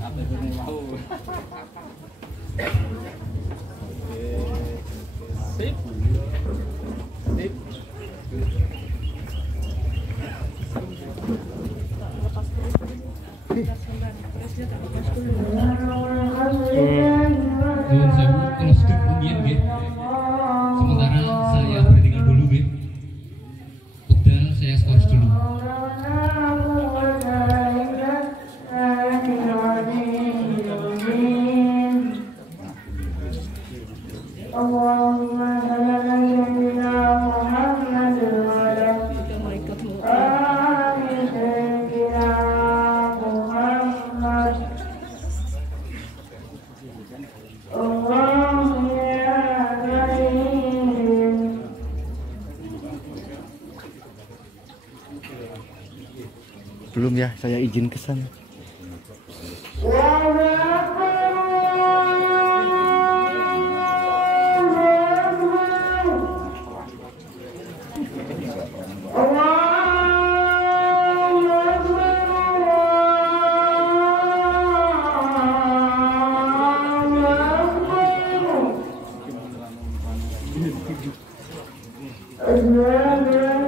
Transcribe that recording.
Apa ini mau? Sip. Sip. Nuwun sewu, kalau sudah kemudian gitu. Sementara saya bertinggal dulu gitu. Udah saya skors dulu. Belum ya, saya izin ke sana. Amen.